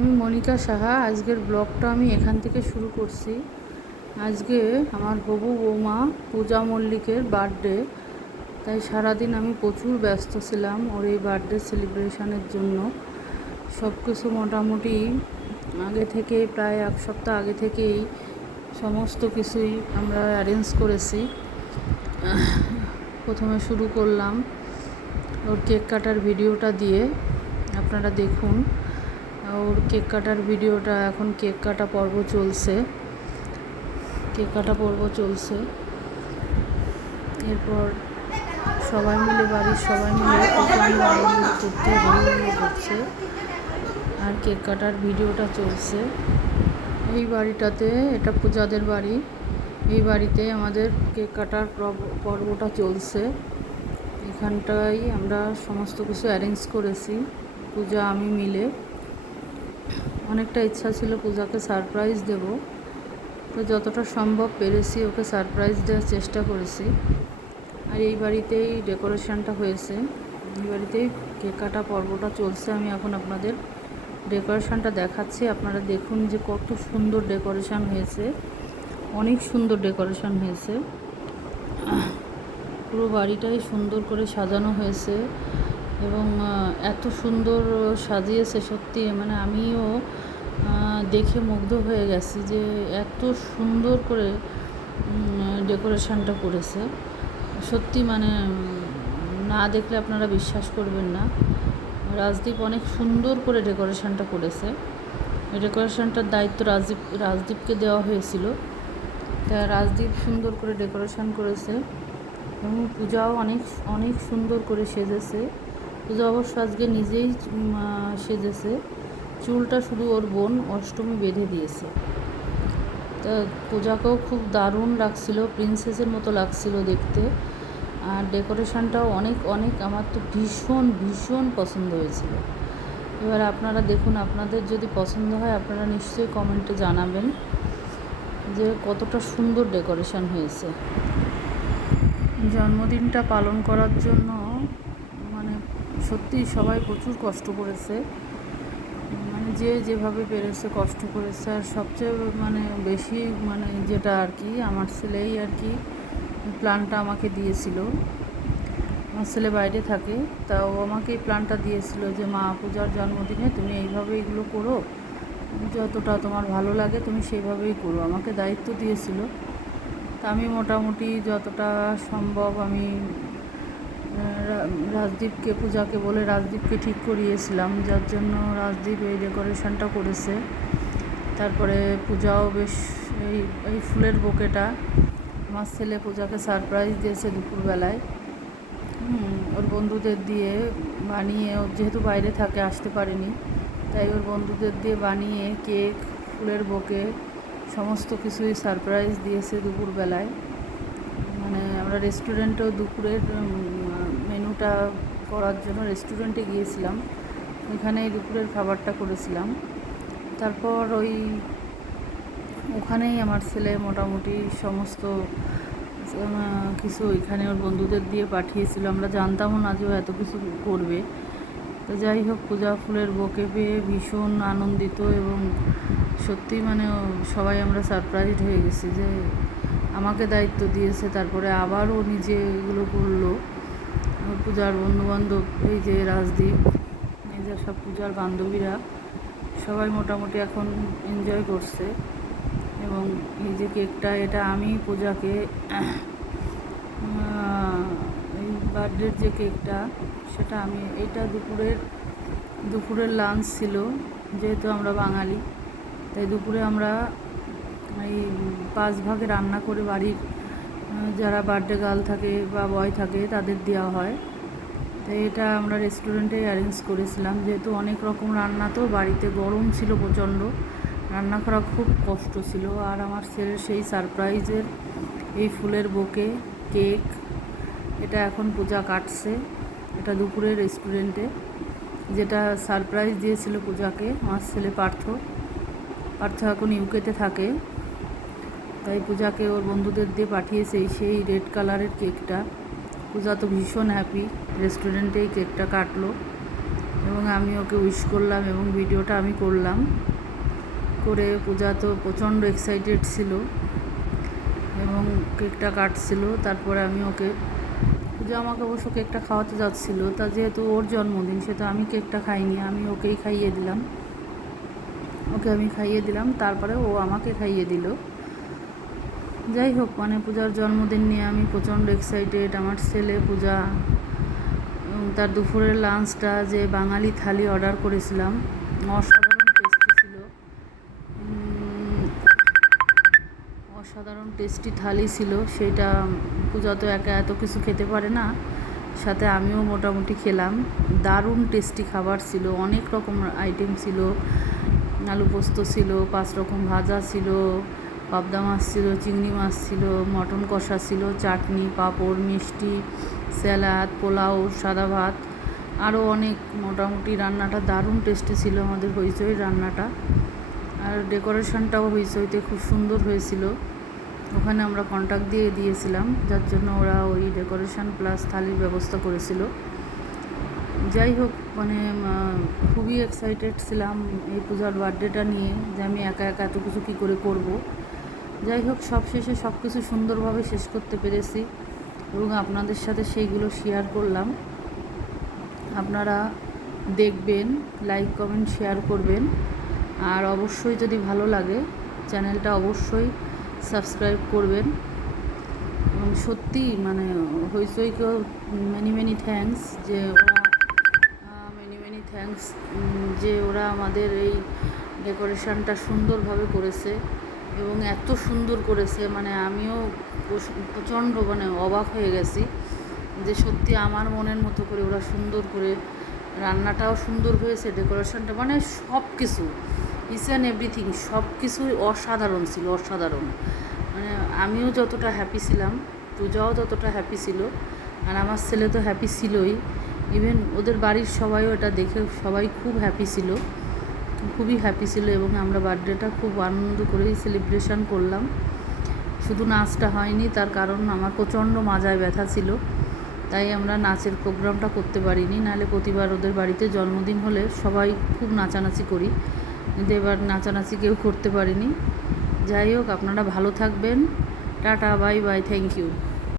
আমি মনিকা সাহা। আজকের ব্লগটা আমি এখান থেকে শুরু করছি। আজকে আমার হবু বৌমা পূজা মল্লিকের বার্থডে, তাই সারাদিন আমি প্রচুর ব্যস্ত ছিলাম ওর এই বার্থডে সেলিব্রেশনের জন্য। সব কিছু মোটামুটি আগে থেকে, প্রায় এক সপ্তাহ আগে থেকেই সমস্ত কিছুই আমরা অ্যারেঞ্জ করেছি। প্রথমে শুরু করলাম ওর কেক কাটার ভিডিওটা দিয়ে। আপনারা দেখুন ওর কেক কাটার ভিডিওটা। এখন কেক কাটা পর্ব চলছে, এরপর সবাই মিলে, বাড়ির সবাই মিলে প্রচণ্ড আনন্দ করতে হইহুল্লোড় করছে আর কেক কাটার ভিডিওটা চলছে। এই বাড়িটাতে, এটা পূজাদের বাড়ি, এই বাড়িতে আমাদের কেক কাটার পর্বটা চলছে। এখানটায় আমরা সমস্ত কিছু অ্যারেঞ্জ করেছি পূজা আমি মিলে। অনেকটা ইচ্ছা ছিল পূজাকে সারপ্রাইজ দেব, তো যতটা সম্ভব পেরেছি ওকে সারপ্রাইজ দেওয়ার চেষ্টা করেছি। আর এই বাড়িতেই ডেকোরেশনটা হয়েছে, এই বাড়িতেই কেক কাটা পর্বটা চলছে। আমি এখন আপনাদের ডেকোরেশনটা দেখাচ্ছি, আপনারা দেখুন যে কত সুন্দর ডেকোরেশন হয়েছে। অনেক সুন্দর ডেকোরেশন হয়েছে, পুরো বাড়িটাই সুন্দর করে সাজানো হয়েছে এবং এত সুন্দর সাজিয়েছে সত্যি, মানে আমিও দেখে মুগ্ধ হয়ে গেছি যে এত সুন্দর করে ডেকোরেশনটা করেছে। সত্যি মানে না দেখলে আপনারা বিশ্বাস করবেন না। রাজদীপ অনেক সুন্দর করে ডেকোরেশনটা করেছে। এই ডেকোরেশনটার দায়িত্ব রাজদীপকে দেওয়া হয়েছিল, তা রাজদীপ সুন্দর করে ডেকোরেশন করেছে এবং পূজাও অনেক সুন্দর করে সেজেছে। পূজা অবশ্য আজকে নিজেই সেজেছে, চুলটা শুধু ওর বোন অষ্টমী বেঁধে দিয়েছে। তা পূজাকেও খুব দারুণ লাগছিল, প্রিন্সেসের মতো লাগছিল দেখতে। আর ডেকোরেশনটাও অনেক আমার তো ভীষণ পছন্দ হয়েছিল। এবার আপনারা দেখুন, আপনাদের যদি পছন্দ হয় আপনারা নিশ্চয়ই কমেন্টে জানাবেন যে কতটা সুন্দর ডেকোরেশন হয়েছে। জন্মদিনটা পালন করার জন্য মানে সত্যি সবাই প্রচুর কষ্ট করেছে, মানে যে যেভাবে পেরেছে কষ্ট করেছে। আর সবচেয়ে মানে বেশি মানে যেটা আর কি, আমার ছেলেই আর কি প্ল্যানটা আমাকে দিয়েছিল। আমার ছেলে বাইরে থাকে, তা ও আমাকে এই প্ল্যানটা দিয়েছিল যে মা পূজার জন্মদিনে তুমি এইভাবে এগুলো করো, যতটা তোমার ভালো লাগে তুমি সেইভাবেই করো, আমাকে দায়িত্ব দিয়েছিল। তা আমি মোটামুটি যতটা সম্ভব আমি রাজদীপকে, পূজাকে বলে রাজদীপকে ঠিক করিয়েছিলাম, যার জন্য রাজদীপ এই ডেকোরেশনটা করেছে। তারপরে পূজাও বেশ এই ফুলের বোকেটা আমার ছেলে পূজাকে সারপ্রাইজ দিয়েছে দুপুরবেলায়। ওর বন্ধুদের দিয়ে বানিয়ে, ও যেহেতু বাইরে থাকে আসতে পারেনি, তাই ওর বন্ধুদের দিয়ে বানিয়ে কেক, ফুলের বোকে সমস্ত কিছুই সারপ্রাইজ দিয়েছে দুপুরবেলায়। মানে আমরা রেস্টুরেন্টেও দুপুরের মেনুটা করার জন্য রেস্টুরেন্টে গিয়েছিলাম, ওইখানেই দুপুরের খাবারটা করেছিলাম। তারপর ওখানেই আমার ছেলে মোটামুটি সমস্ত কিছু ওইখানে ওর বন্ধুদের দিয়ে পাঠিয়েছিল। আমরা জানতামও না যে ও এত কিছু করবে। তো যাই হোক, পূজা ফুলের বোকে পেয়ে ভীষণ আনন্দিত এবং সত্যি মানে সবাই আমরা সারপ্রাইজড হয়ে গেছি যে আমাকে দায়িত্ব দিয়েছে, তারপরে আবারও নিজে এগুলো করলো। পূজার বন্ধুবান্ধব, এই যে রাজদীপ, এই যে সব পূজার বান্ধবীরা সবাই মোটামুটি এখন এনজয় করছে। এবং এই যে কেকটা, এটা আমি পূজাকে এই বার্থডের যে কেকটা, সেটা আমি, এটা দুপুরের লাঞ্চ ছিল, যেহেতু আমরা বাঙালি তাই দুপুরে আমরা এই 5 ভাগে রান্না করে বাড়ির যারা বার্থডে গার্ল থাকে বা বয় থাকে তাদের দেওয়া হয়। তাই এটা আমরা রেস্টুরেন্টেই অ্যারেঞ্জ করেছিলাম, যেহেতু অনেক রকম রান্না, তো বাড়িতে গরম ছিল প্রচণ্ড, রান্না করা খুব কষ্ট ছিল। আর আমার ছেলের সেই সারপ্রাইজের এই ফুলের বোকে, কেক, এটা এখন পূজা কাটছে। এটা দুপুরে রেস্টুরেন্টে যেটা সারপ্রাইজ দিয়েছিল পূজাকে আমার ছেলে পার্থ এখন ইউকেতে থাকে, তাই পূজাকে ওর বন্ধুদের দিয়ে পাঠিয়েছে সেই রেড কালারের কেকটা। পূজা তো ভীষণ হ্যাপি, রেস্টুরেন্টেই কেকটা কাটলো এবং এবং আমি ওকে উইশ করলাম এবং ভিডিওটা আমি করলাম। করে পূজা তো প্রচণ্ড এক্সাইটেড ছিল এবং কেকটা কাটছিল। তারপরে আমি ওকে, পূজা আমাকে অবশ্য কেকটা খাওয়াতে যাচ্ছিলো, তা যেহেতু ওর জন্মদিন সেহেতু আমি কেকটা খাইনি, আমি ওকেই খাইয়ে দিলাম। ওকে আমি খাইয়ে দিলাম, তারপরে ও আমাকে খাইয়ে দিল। যাই হোক, মানে পূজার জন্মদিন নিয়ে আমি প্রচণ্ড এক্সাইটেড। আমার ছেলে পূজা, তার দুপুরের লাঞ্চটা যে বাঙালি থালি অর্ডার করেছিলাম, অসাধারণ টেস্টি ছিল। অসাধারণ টেস্টি থালি ছিল সেটা। পূজা তো একা এত কিছু খেতে পারে না, সাথে আমিও মোটামুটি খেলাম। দারুণ টেস্টি খাবার ছিল, অনেক রকম আইটেম ছিল। আলু পোস্ত ছিল, 5 রকম ভাজা ছিল, পাবদা মাছ ছিল, চিংড়ি মাছ ছিল, মটন কষা ছিল, চাটনি, পাঁপড়, মিষ্টি, স্যালাড, পোলাও, সাদা ভাত, আরও অনেক। মোটামুটি রান্নাটা দারুণ টেস্টি ছিল আমাদের হইচইয়ের রান্নাটা। আর ডেকোরেশনটাও হইচইতে খুব সুন্দর হয়েছিল। ওখানে আমরা কন্ট্যাক্ট দিয়ে দিয়েছিলাম, যার জন্য ওরা ওই ডেকোরেশন প্লাস থালির ব্যবস্থা করেছিল। যাই হোক, মানে খুবই এক্সাইটেড ছিলাম এই পূজার বার্থডেটা নিয়ে, যে আমি একা একা এত কিছু কী করে করব। যাই হোক, সব শেষে সব কিছু সুন্দরভাবে শেষ করতে পেরেছি এবং আপনাদের সাথে সেইগুলো শেয়ার করলাম। আপনারা দেখবেন, লাইক কমেন্ট শেয়ার করবেন, আর অবশ্যই যদি ভালো লাগে চ্যানেলটা অবশ্যই সাবস্ক্রাইব করবেন। এবং সত্যি মানে হইচইকেও মেনি থ্যাঙ্কস যে ওরা আমাদের এই ডেকোরেশনটা সুন্দরভাবে করেছে এবং এত সুন্দর করেছে, মানে আমিও প্রচণ্ড মানে অবাক হয়ে গেছি যে সত্যি আমার মনের মতো করে ওরা সুন্দর করে, রান্নাটাও সুন্দর হয়েছে, ডেকোরেশনটা মানে সব কিছু, ইচ অ্যান্ড এভরিথিং সব কিছুই অসাধারণ ছিল, অসাধারণ। মানে আমিও যতটা হ্যাপি ছিলাম, পূজাও ততটা হ্যাপি ছিল, আর আমার ছেলে তো হ্যাপি ছিলই। ইভেন ওদের বাড়ির সবাইও এটা দেখে সবাই খুব হ্যাপি ছিল, খুবই হ্যাপি ছিল। এবং আমরা বার্থডেটা খুব আনন্দ করেই সেলিব্রেশন করলাম। শুধু নাচটা হয়নি, তার কারণ আমার প্রচণ্ড মাজায় ব্যথা ছিল, তাই আমরা নাচের প্রোগ্রামটা করতে পারিনি। নাহলে প্রতিবার ওদের বাড়িতে জন্মদিন হলে সবাই খুব নাচানাচি করি, কিন্তু এবার নাচানাচি কেউ করতে পারিনি। যাই হোক, আপনারা ভালো থাকবেন। Tata, bye bye, thank you.